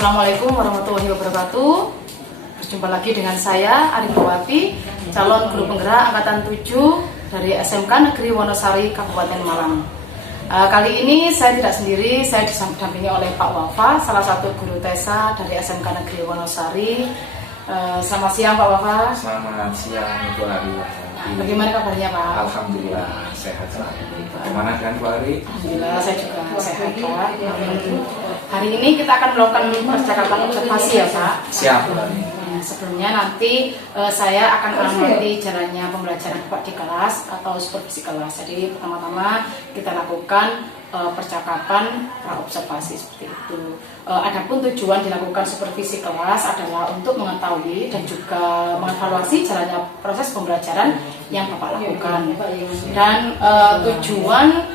Assalamualaikum warahmatullahi wabarakatuh. Berjumpa lagi dengan saya Arifawati, calon guru penggerak angkatan 7 dari SMK Negeri Wonosari Kabupaten Malang. Kali ini saya tidak sendiri, saya didampingi oleh Pak Wafa, salah satu guru TESA dari SMK Negeri Wonosari. Selamat siang Pak Wafa. Selamat siang Ibu Ari. Bagaimana kabarnya Pak? Alhamdulillah sehat selalu. Bagaimana kan Bu Ari? Alhamdulillah saya juga sehat Pak. Hari ini kita akan melakukan percakapan observasi ya Pak. Siap Bu Ari. Sebelumnya nanti saya akan mengamati jalannya pembelajaran Pak di kelas atau supervisi kelas. Jadi pertama-tama kita lakukan percakapan praobservasi seperti itu. Adapun tujuan dilakukan supervisi kelas adalah untuk mengetahui dan juga mengevaluasi jalannya proses pembelajaran yang Bapak lakukan. Dan tujuan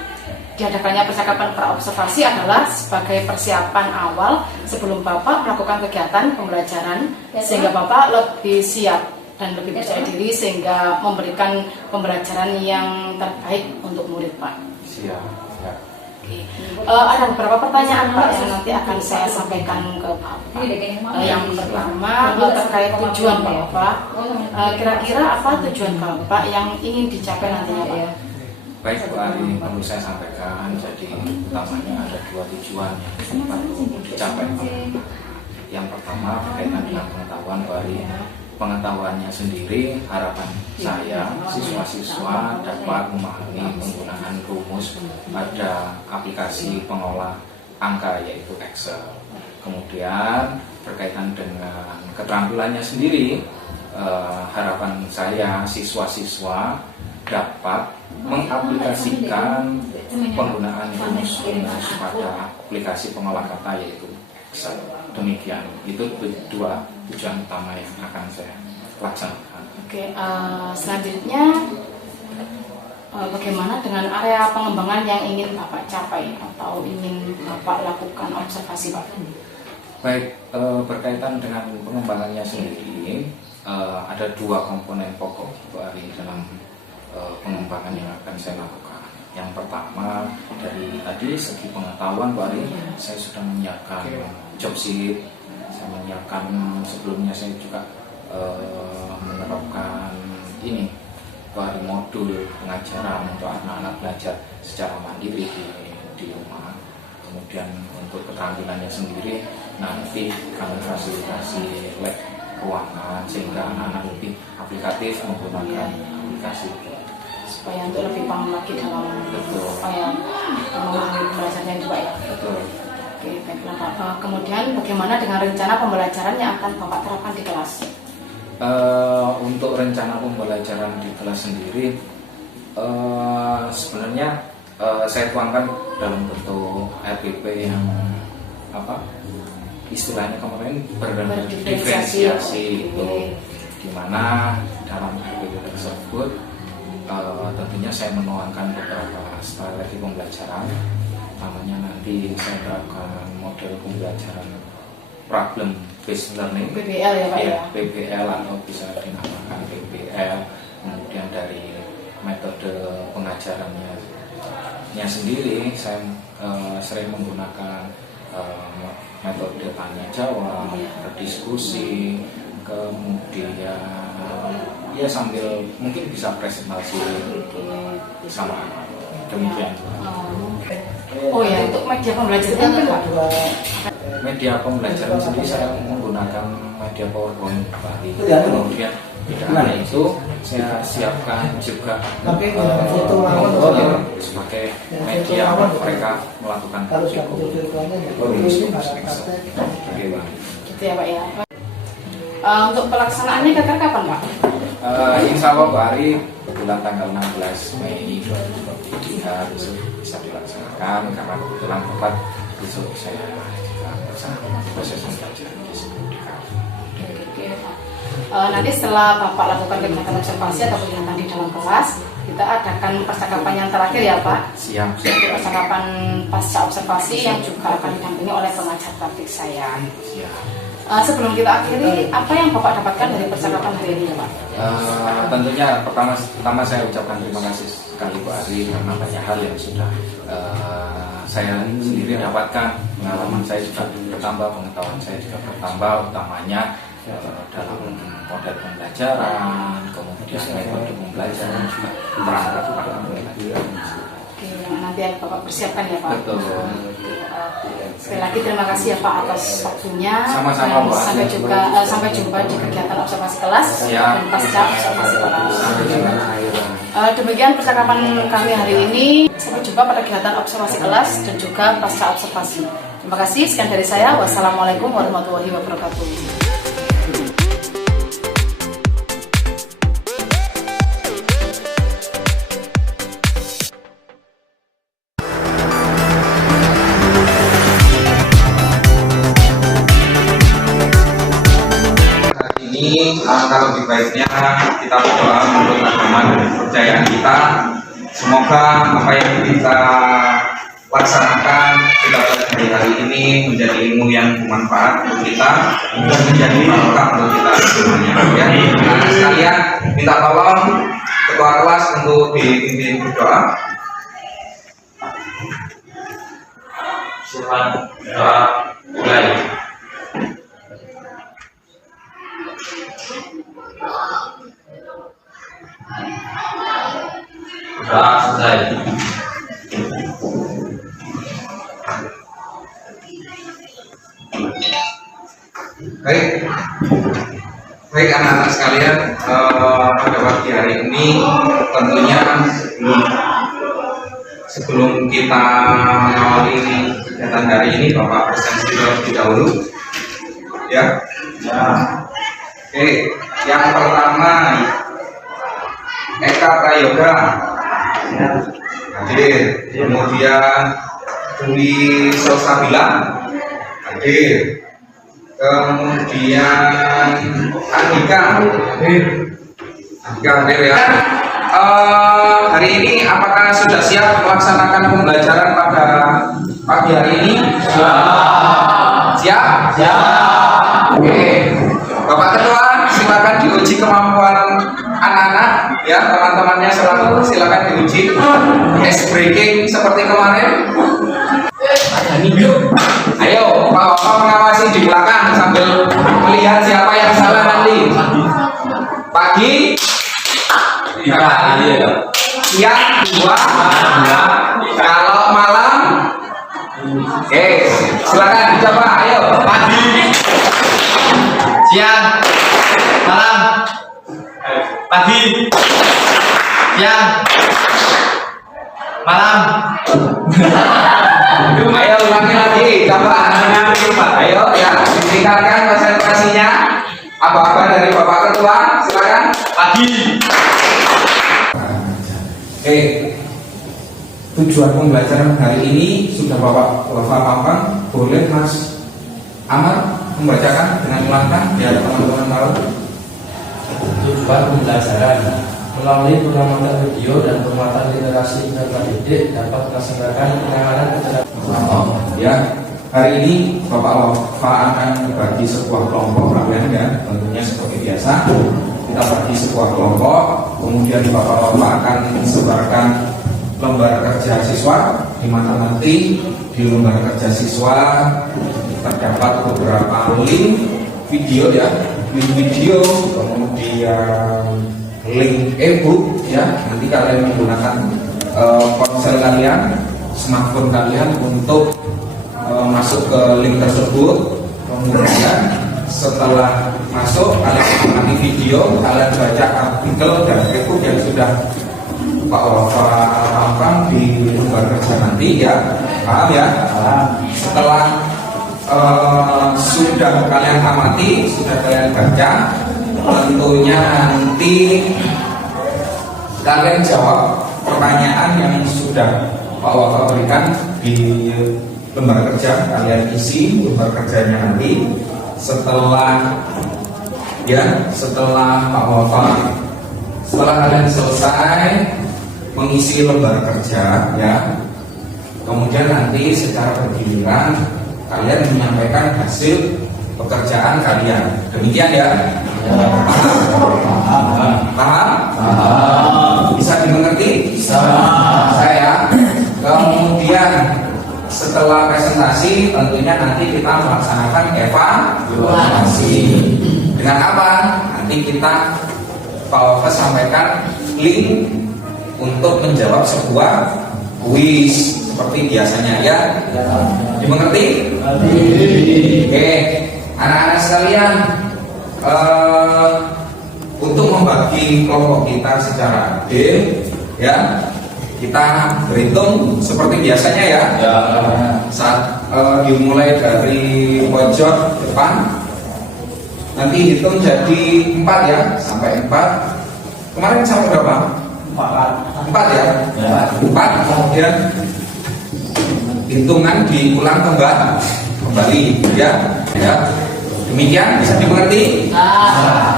diadakannya percakapan praobservasi adalah sebagai persiapan awal sebelum Bapak melakukan kegiatan pembelajaran sehingga Bapak lebih siap dan lebih percaya diri sehingga memberikan pembelajaran yang terbaik untuk murid Pak. Siap. Ada beberapa pertanyaan Pak yang nanti akan saya sampaikan ke Bapak. Yang pertama terkait tujuan Bapak. Kira-kira apa tujuan Bapak yang ingin dicapai nantinya Pak? Baik Bu Ari, perlu saya sampaikan. Jadi utamanya ada dua tujuan yang perlu dicapai. Yang pertama berkaitan dengan pengetahuan Bu Ari. Pengetahuannya sendiri, harapan saya siswa-siswa dapat memahami penggunaan rumus pada aplikasi pengolah angka yaitu Excel. Kemudian berkaitan dengan keterampilannya sendiri, harapan saya siswa-siswa dapat mengaplikasikan penggunaan rumus-rumus pada aplikasi pengolah kata yaitu Excel. Demikian, itu dua tujuan utama yang akan saya laksanakan. Oke, selanjutnya bagaimana dengan area pengembangan yang ingin Bapak capai atau ingin Bapak lakukan observasi Pak? Baik, berkaitan dengan pengembangannya sendiri, ada dua komponen pokok Bu Ari dalam pengembangan yang akan saya lakukan. Yang pertama dari tadi segi pengetahuan Bu Ari, saya sudah menyiapkan job sheet, saya menyiapkan sebelumnya saya juga menerapkan ini Bu Ari modul pengajaran untuk anak-anak belajar secara mandiri di rumah. Kemudian untuk keterampilannya sendiri nanti kami fasilitasi lab ruangan sehingga anak-anak lebih aplikatif menggunakan aplikasi Supaya untuk lebih paham lagi dalam supaya memahami pembelajarannya juga ya. Betul. Oke, baiklah Pak. Kemudian bagaimana dengan rencana pembelajaran yang akan Bapak terapkan di kelas? Untuk rencana pembelajaran di kelas sendiri, sebenarnya saya tuangkan dalam bentuk RPP yang istilahnya kemarin berdiferensiasi itu, dimana dalam RPP tersebut tentunya saya menuangkan beberapa strategi pembelajaran. Namanya nanti saya terapkan model pembelajaran problem based learning PBL ya Pak ya? PBL atau bisa dinamakan PBL. Kemudian dari metode pengajarannya sendiri saya sering menggunakan metode tanya jawab, berdiskusi, kemudian ya sambil mungkin bisa presentasi sama demikian. Oh ya, untuk media pembelajaran Pak? Media pembelajaran sendiri saya menggunakan media PowerPoint tadi. Kemudian tidak hanya itu, saya siapkan juga Moodle sebagai media mereka melakukan rumus Excel. Gitu ya Pak ya. Untuk pelaksanaannya kira-kira kapan Pak? Insya Allah Bu Ari bulan tanggal 16 Mei 2023 besok bisa dilaksanakan karena kebetulan tepat besok saya melaksanakan proses pembelajaran di sekolah. Nanti setelah Bapak lakukan kegiatan observasi atau kegiatan di dalam kelas, kita adakan percakapan yang terakhir ya Pak. Siap. Percakapan pasca observasi yang juga akan didampingi oleh pengajar praktik saya. Siap. Sebelum kita akhiri, apa yang Bapak dapatkan dari percakapan hari ini Pak? Tentunya pertama saya ucapkan terima kasih sekali Bu Ari karena banyak hal yang sudah saya sendiri dapatkan, pengalaman saya juga bertambah, pengetahuan saya juga bertambah, utamanya dalam model pembelajaran, kemudian metode pembelajaran juga perangkat pembelajaran. Oke, nanti Bapak persiapkan ya Pak. Betul. Sekali lagi terima kasih ya Pak atas waktunya. Sama-sama, Pak. Sampai jumpa di kegiatan observasi kelas dan pasca observasi kelas. Demikian percakapan kami hari ini. Sampai jumpa pada kegiatan observasi kelas dan juga pasca observasi. Terima kasih. Sekian dari saya. Wassalamualaikum warahmatullahi wabarakatuh. Ini alangkah lebih baiknya kita berdoa menurut agama dan kepercayaan kita. Semoga apa yang kita laksanakan kita pada hari ini menjadi ilmu yang bermanfaat untuk kita dan menjadi barokah untuk kita semuanya. Ya, nah, sekalian minta tolong ketua kelas untuk dipimpin berdoa. Silakan doa mulai. Doa selesai. Baik anak-anak sekalian, pada pagi hari ini tentunya sebelum kita mengawali kegiatan hari ini, Bapak presensi terlebih dahulu, ya. Oke, yang pertama Eka Prayoga hadir, kemudian Dwi Sosabila hadir, kemudian Andika hadir ya. Hari ini apakah sudah siap melaksanakan pembelajaran pada pagi hari ini? Siap? Oke. Bapak Ketua, silakan diuji kemampuan anak-anak ya, teman-temannya silakan diuji ice breaking seperti kemarin. Ayo, Bapak mengawasi di belakang sambil melihat siapa yang salah nanti. Pagi, siang 2, kalau malam, oke, silakan dicoba. Ayo, pagi, siang, malam, pagi, siang, malam. Ayo ulangi lagi, coba. Ayo ya, ditingkatkan konsentrasinya. Apa-apa dari Bapak Ketua, silakan. Pagi. Oke, tujuan pembelajaran hari ini sudah Bapak pahamkan. Boleh Mas Amar membacakan dengan ulangan biar teman-teman tahu. Tujuan pembelajaran melalui pengamatan video dan penguatan literasi peserta didik dapat melaksanakan penanganan kecerdasan. Ya, hari ini Bapak akan berbagi sebuah kelompok kalian ya, tentunya seperti biasa kita bagi sebuah kelompok, kemudian Bapak akan menyebarkan lembar kerja siswa, di mana nanti di lembar kerja siswa terdapat beberapa link video ya, link video, kemudian link e-book ya. Nanti kalian menggunakan ponsel kalian, smartphone kalian untuk masuk ke link tersebut. Kemudian setelah masuk kalian mengamati video, kalian baca artikel dan e-book yang sudah Pak Wafa tampang di lembar kerja nanti ya. Paham ya? Setelah sudah kalian amati, sudah kalian baca, tentunya nanti kalian jawab pertanyaan yang sudah Pak Wafa berikan di lembar kerja. Kalian isi lembar kerjanya nanti setelah Pak Wafa, setelah kalian selesai mengisi lembar kerja ya, kemudian nanti secara bergiliran kalian menyampaikan hasil pekerjaan kalian. Demikian ya. Paham? Bisa dimengerti? Bisa. Saya. Kemudian setelah presentasi tentunya nanti kita melaksanakan evaluasi. Dengan apa? Nanti kita Pak sampaikan link untuk menjawab sebuah kuis seperti biasanya ya. Dimengerti? Oke, anak-anak sekalian, untuk membagi kelompok kita secara adil, ya, kita berhitung seperti biasanya ya. Saat dimulai dari pojok depan, nanti hitung jadi 4 ya, sampai 4. Kemarin sampai berapa? 4 ya? 4. Kemudian hitungan diulang kembali ya. Demikian bisa dimengerti?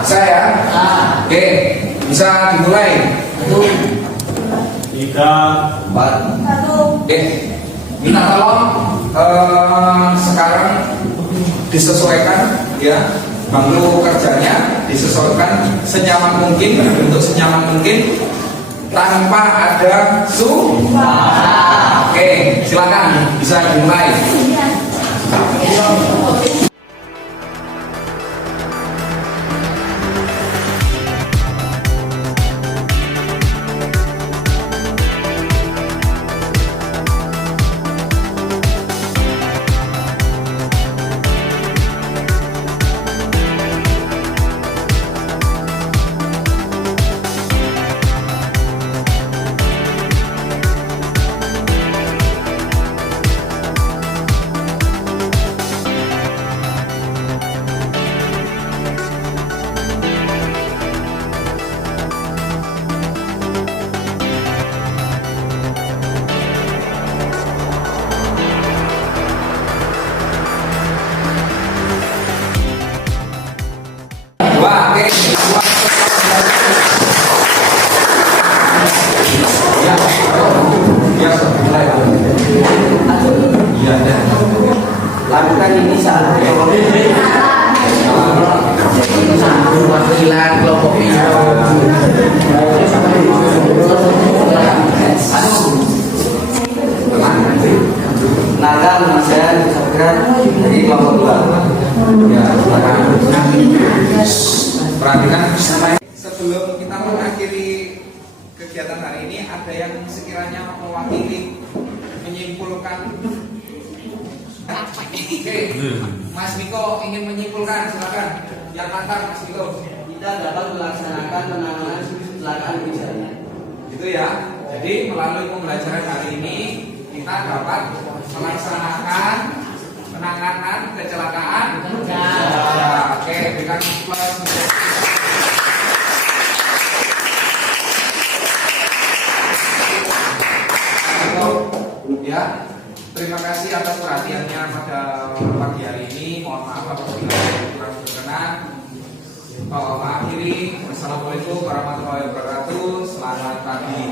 Bisa ya? Oke, bisa dimulai. 3, 4. Oke, minta tolong sekarang disesuaikan ya. Bangku kerjanya disesuaikan senyaman mungkin, bentuk senyaman mungkin tanpa ada sumpah. Oke, silakan bisa dimulai. Lakukan ini saat perwakilan kelompok ini. Kenalkan nama saya Sabra dari kelompok 2. Ya, silakan. Perhatikan sebelum kita mengakhiri kegiatan hari ini, ada yang sekiranya mewakili menyimpulkan. Oke, Mas Miko ingin menyimpulkan, silakan. Yang antar Mas Miko. Kita dapat melaksanakan penanganan kecelakaan kerja. Gitu ya. Jadi melalui pembelajaran hari ini kita dapat melaksanakan penanganan kecelakaan kerja. Oke, berikan plus. Ya, terima kasih atas perhatiannya pada pagi hari ini. Mohon maaf apabila ada kurang berkenan. Akhiri, wassalamualaikum warahmatullahi wabarakatuh. Selamat pagi.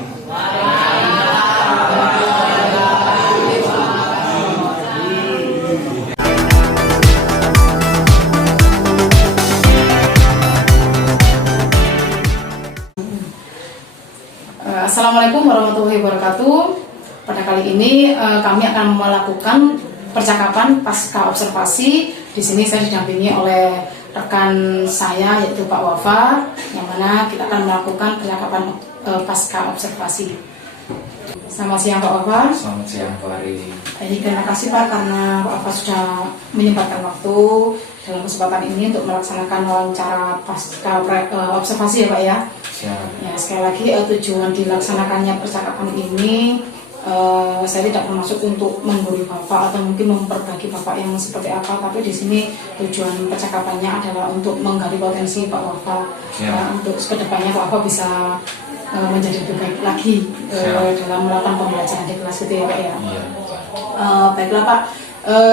Assalamualaikum warahmatullahi wabarakatuh. Pada kali ini kami akan melakukan percakapan pasca observasi. Di sini saya didampingi oleh rekan saya yaitu Pak Wafa, yang mana kita akan melakukan percakapan pasca observasi. Selamat siang Pak Wafa. Selamat siang Pak Ari. Baik, terima kasih Pak karena Pak Wafa sudah menyempatkan waktu dalam kesempatan ini untuk melaksanakan wawancara pasca observasi ya Pak ya. Siap. Ya, sekali lagi tujuan dilaksanakannya percakapan ini saya tidak bermaksud untuk menggurui Bapak atau mungkin memperbagi Bapak yang seperti apa, tapi di sini tujuan percakapannya adalah untuk menggali potensi Pak Wafa, untuk kedepannya Pak Wafa bisa menjadi lebih baik lagi dalam melakukan pembelajaran di kelas gitu ya Pak ya. Iya. Baiklah Pak,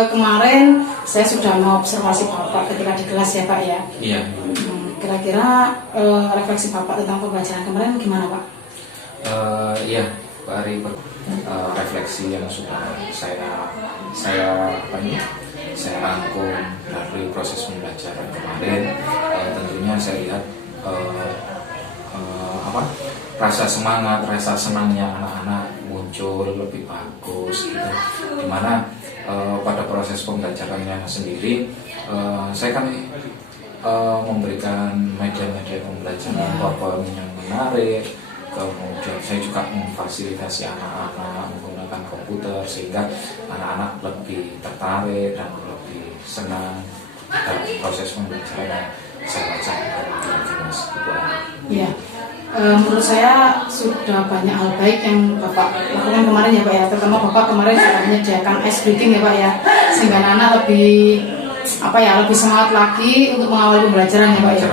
kemarin saya sudah mengobservasi Bapak ketika di kelas ya Pak ya. Iya. Kira-kira refleksi Bapak tentang pembelajaran kemarin gimana Pak? Iya Pak Ari, refleksi yang sudah saya rangkum dari proses pembelajaran kemarin. Tentunya saya lihat rasa semangat, rasa senangnya anak-anak muncul lebih bagus gitu. Dimana pada proses pembelajarannya sendiri, saya kan memberikan media-media pembelajaran PowerPoint yang menarik. Kemudian saya juga memfasilitasi anak-anak menggunakan komputer sehingga anak-anak lebih tertarik dan lebih senang dalam proses pembelajaran yang saya laksanakan di Mas Ibu Ari. Ya, menurut saya sudah banyak hal baik yang Bapak lakukan kemarin ya Pak ya. Terutama Bapak kemarin sudah menyediakan ice breaking ya Pak ya, sehingga anak-anak lebih semangat lagi untuk mengawali pembelajaran ya Pak ya.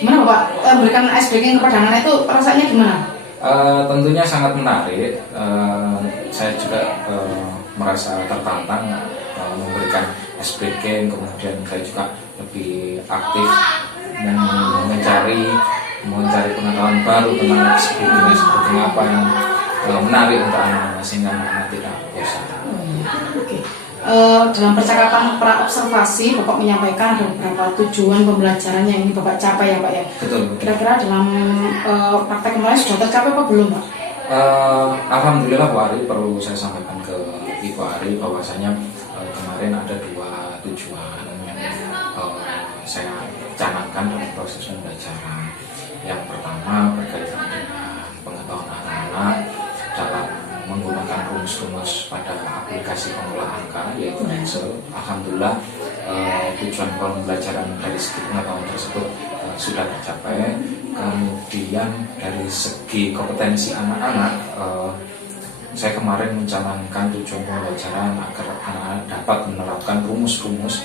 Gimana Bapak memberikan ice breaking kepada anak itu rasanya gimana? Tentunya sangat menarik. Saya juga merasa tertantang memberikan ice breaking, kemudian saya juga lebih aktif mencari pengetahuan baru tentang speaking apa yang menarik untuk anak-anak sehingga anak-anak tidak bosan. Oke. Dalam percakapan pra-observasi Bapak menyampaikan ada beberapa tujuan pembelajaran yang ingin Bapak capai ya Pak ya. Betul. Kira-kira dalam praktek kemarin sudah tercapai apa belum Pak? Alhamdulillah Bu Ari, perlu saya sampaikan ke Ibu Ari bahwasanya kemarin ada 2 tujuan yang saya canangkan dalam proses pembelajaran. Yang pertama berkaitan dengan pengetahuan anak-anak dalam menggunakan rumus-rumus pada aplikasi pengolah angka yaitu Excel. Alhamdulillah tujuan pembelajaran dari segi pengetahuan tersebut sudah tercapai. Kemudian dari segi kompetensi anak-anak, saya kemarin mencanangkan tujuan pembelajaran agar anak-anak dapat menerapkan rumus-rumus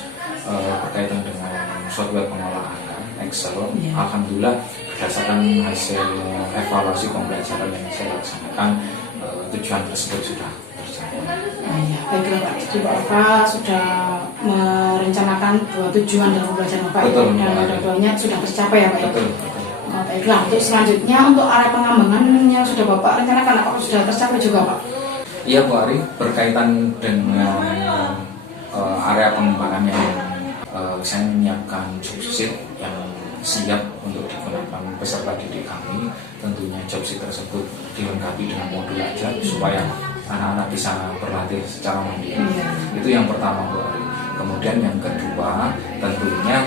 berkaitan dengan software pengolah angka Excel. Alhamdulillah berdasarkan hasil evaluasi pembelajaran yang saya laksanakan, tujuan tersebut sudah tercapai. Ya, baiklah Pak. Jadi Pak Alfa sudah merencanakan 2 tujuan dalam pembelajaran Bapak itu dan dua-duanya sudah tercapai ya Pak ya. Betul. Baiklah, untuk selanjutnya untuk area pengembangan yang sudah Bapak rencanakan apakah sudah tercapai juga Pak? Iya Bu Ari, berkaitan dengan area pengembangan yang saya menyiapkan job sheet yang siap untuk digunakan peserta didik kami. Tentunya job sheet tersebut dilengkapi dengan modul aja supaya anak-anak bisa berlatih secara mandiri. Itu yang pertama Bu Ari. Kemudian yang kedua, tentunya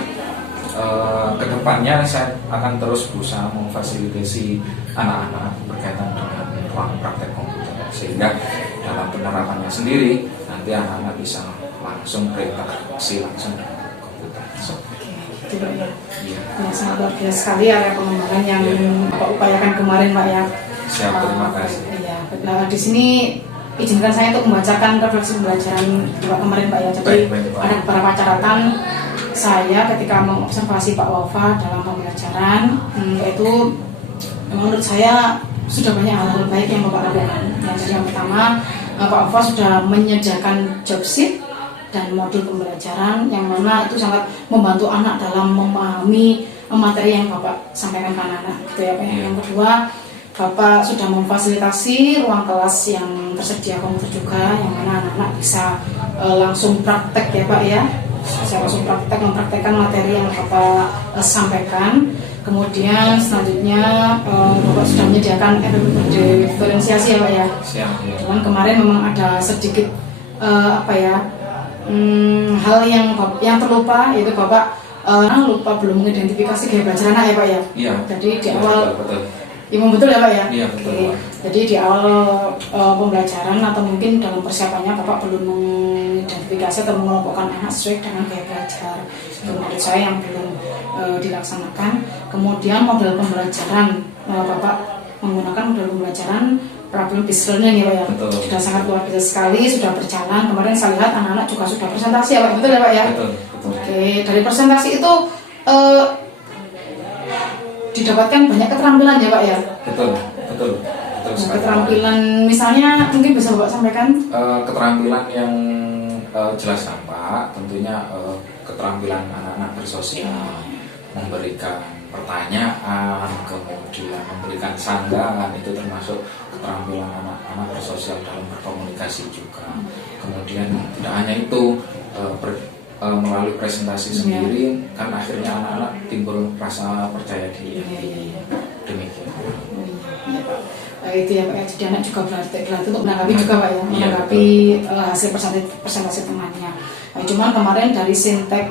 kedepannya saya akan terus berusaha memfasilitasi anak-anak berkaitan dengan ruang praktek komputer sehingga dalam penerapannya sendiri nanti anak-anak bisa langsung berinteraksi langsung dengan komputer. Itu Pak ya. Ya, sangat luar biasa sekali area pengembangan yang Bapak upayakan kemarin Pak ya. Siap, terima kasih. Iya, nah, di sini izinkan saya untuk membacakan refleksi pembelajaran Bapak kemarin Pak ya. Jadi baik, Pak. ada beberapa catatan saya ketika mengobservasi Pak Wafa dalam pembelajaran, yaitu menurut saya sudah banyak hal-hal baik yang Bapak lakukan. Yang pertama, Pak Wafa sudah menyediakan job sheet dan modul pembelajaran yang mana itu sangat membantu anak dalam memahami materi yang Bapak sampaikan ke anak-anak gitu ya Pak. Yang kedua, Bapak sudah memfasilitasi ruang kelas yang tersedia komputer juga yang mana anak-anak bisa langsung praktek ya Pak ya. Saya langsung mempraktekkan materi yang Bapak sampaikan. Kemudian selanjutnya Bapak sudah menyediakan diferensiasi ya Pak ya. Siap. Ya. Cuman kemarin memang ada sedikit hal yang terlupa, yaitu Bapak lupa belum mengidentifikasi gaya belajar anak ya Pak ya. Iya. Jadi di awal betul. Betul ya Pak ya. Iya betul. Oke. Jadi di awal pembelajaran atau mungkin dalam persiapannya Bapak belum mengidentifikasi atau mengelompokkan anak sesuai dengan gaya belajar. Itu menurut saya yang belum dilaksanakan. Kemudian model pembelajaran Bapak menggunakan model pembelajaran problem based learning ya Pak ya. Betul. Sudah sangat luar biasa sekali, sudah berjalan. Kemarin saya lihat anak-anak juga sudah presentasi ya Pak. Betul ya Pak ya. Betul. Oke, dari presentasi itu didapatkan banyak keterampilan ya Pak ya. Betul. Keterampilan misalnya mungkin bisa Bapak sampaikan. Keterampilan yang jelas nampak tentunya keterampilan anak-anak bersosial, memberikan pertanyaan, kemudian memberikan sanggahan, itu termasuk keterampilan anak-anak bersosial dalam berkomunikasi juga. Kemudian tidak hanya itu, melalui presentasi sendiri kan akhirnya anak-anak timbul rasa percaya diri. Demikian. itu ya Pak ya. Jadi anak juga berarti untuk menanggapi juga Pak ya, menanggapi hasil presentasi temannya. Nah, cuman kemarin dari Sintek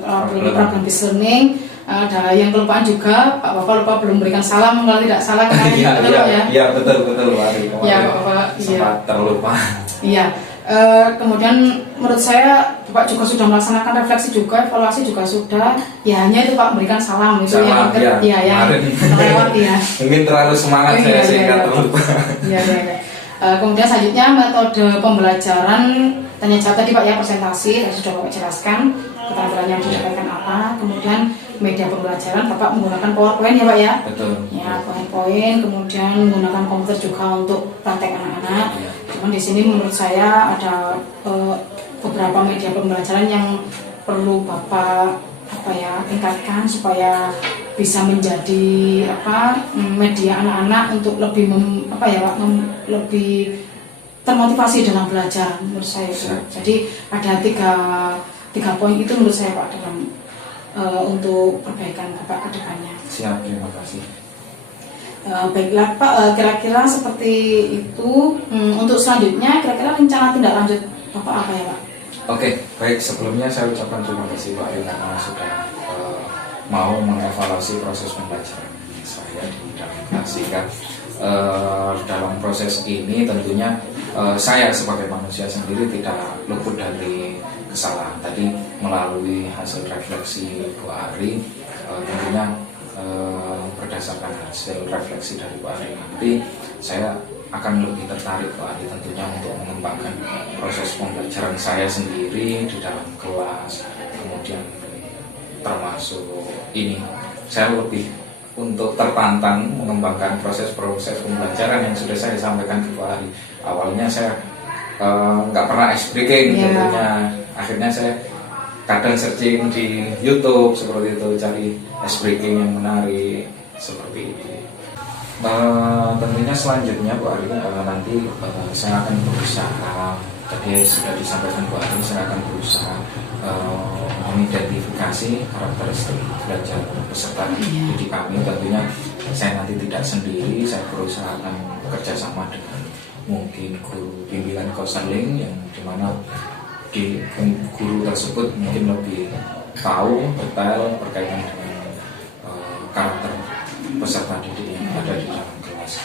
problem listening ada yang kelupaan juga, Pak Bapak lupa belum berikan salam kalau tidak salah kan? Iya betul Pak Ari. Iya Pak Bapak sempat terlupa. Iya. Kemudian menurut saya Bapak juga sudah melaksanakan refleksi juga, evaluasi juga sudah. Ya hanya itu Pak memberikan salam itu yang yang lewat ya. Mungkin terlalu semangat saya sehingga terlupa. Iya. Kemudian selanjutnya metode pembelajaran tanya jawab tadi Pak ya, presentasi yang sudah Bapak jelaskan keterangannya yang disampaikan apa. Kemudian media pembelajaran Bapak menggunakan PowerPoint ya Pak ya. Betul. Ya PowerPoint, kemudian menggunakan komputer juga untuk praktek anak-anak. Ya. Cuman di sini menurut saya ada beberapa media pembelajaran yang perlu Bapak tingkatkan supaya bisa menjadi media anak-anak untuk lebih lebih termotivasi dalam belajar menurut saya itu. Jadi ada tiga poin itu menurut saya Pak dalam untuk perbaikan Bapak ke depannya. Siap, terima kasih. Baiklah Pak, kira-kira seperti itu. Untuk selanjutnya kira-kira rencana tindak lanjut Bapak apa ya Pak? Oke, baik, sebelumnya saya ucapkan terima kasih Pak Ari karena sudah mau mengevaluasi proses pembelajaran saya di dalam kelas, sehingga dalam proses ini tentunya saya sebagai manusia sendiri tidak luput dari kesalahan. Tadi melalui hasil refleksi Bu Ari, tentunya berdasarkan hasil refleksi dari Bu Ari nanti saya akan lebih tertarik Bu Ari tentunya untuk mengembangkan proses pembelajaran saya sendiri di dalam kelas. Kemudian termasuk ini saya lebih untuk tertantang mengembangkan proses pembelajaran yang sudah saya sampaikan ke Bu Ari. Awalnya saya nggak pernah ice breaking tentunya, akhirnya saya kadang searching di YouTube seperti itu, cari ice breaking yang menarik seperti itu. Tentunya selanjutnya Bu Ari nanti saya akan berusaha, tadi sudah disampaikan Bu Ari, saya akan berusaha mengidentifikasi karakteristik belajar peserta didik kami. Tentunya saya nanti tidak sendiri, saya berusaha akan bekerja sama dengan mungkin guru bimbingan konseling yang dimana guru tersebut mungkin lebih tahu detail berkaitan dengan karakter peserta didik yang ada di dalam kelas.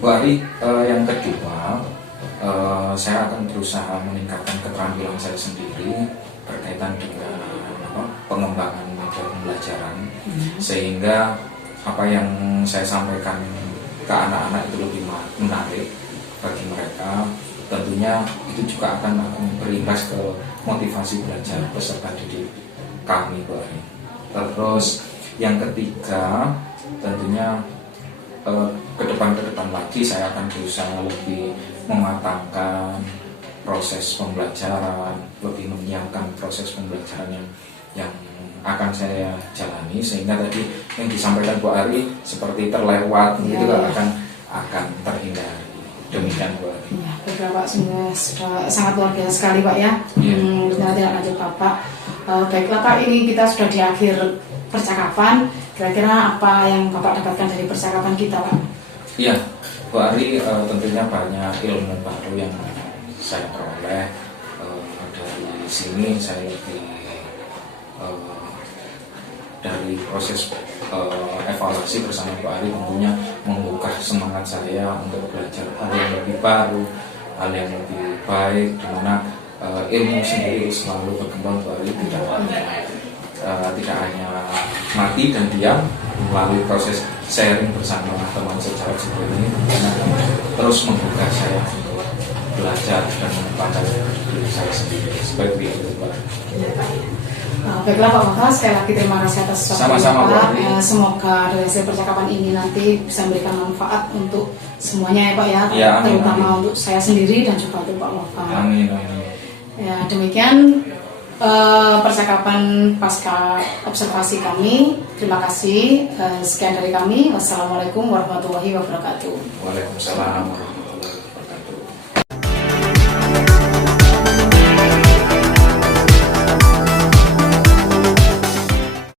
Bu Ari, yang kedua, saya akan berusaha meningkatkan keterampilan saya sendiri berkaitan dengan pengembangan metode pembelajaran, sehingga apa yang saya sampaikan ke anak-anak itu lebih menarik bagi mereka. Tentunya itu juga akan berimbas ke motivasi belajar peserta didik kami Bu Ari. Terus yang ketiga, tentunya ke depan lagi saya akan berusaha lebih mematangkan proses pembelajaran, lebih menyiapkan proses pembelajaran yang akan saya jalani, sehingga tadi yang disampaikan Bu Ari seperti terlewat gitu akan terhindari. Demikian Bu Ari. Ya, baiklah Pak, sudah sangat luar biasa sekali Pak ya. Tidak lanjut Bapak. Baiklah Pak, ini kita sudah di akhir percakapan. Kira-kira apa yang Bapak dapatkan dari percakapan kita Pak? Iya, Bu Ari, tentunya banyak ilmu baru yang saya peroleh. Dari sini saya lebih dari proses evaluasi bersama Bu Ari tentunya membuka semangat saya untuk belajar hal yang lebih baru, hal yang lebih baik, di mana ilmu sendiri selalu berkembang Bu Ari, tidak hanya mati dan diam. Melalui proses sharing bersama teman sejawat seperti ini terus membuka saya untuk belajar dan mengembangkan diri saya sendiri sebagai itu Pak. Baiklah Pak Bapak, sekali lagi terima kasih atas sama-sama Pak. Semoga dari hasil percakapan ini nanti bisa memberikan manfaat untuk semuanya ya Pak ya, amin, terutama amin. untuk saya sendiri dan juga untuk Pak Bapak. Amin. Ya, demikian percakapan pasca observasi kami. Terima kasih. Sekian dari kami. Wassalamualaikum warahmatullahi wabarakatuh. Waalaikumsalam.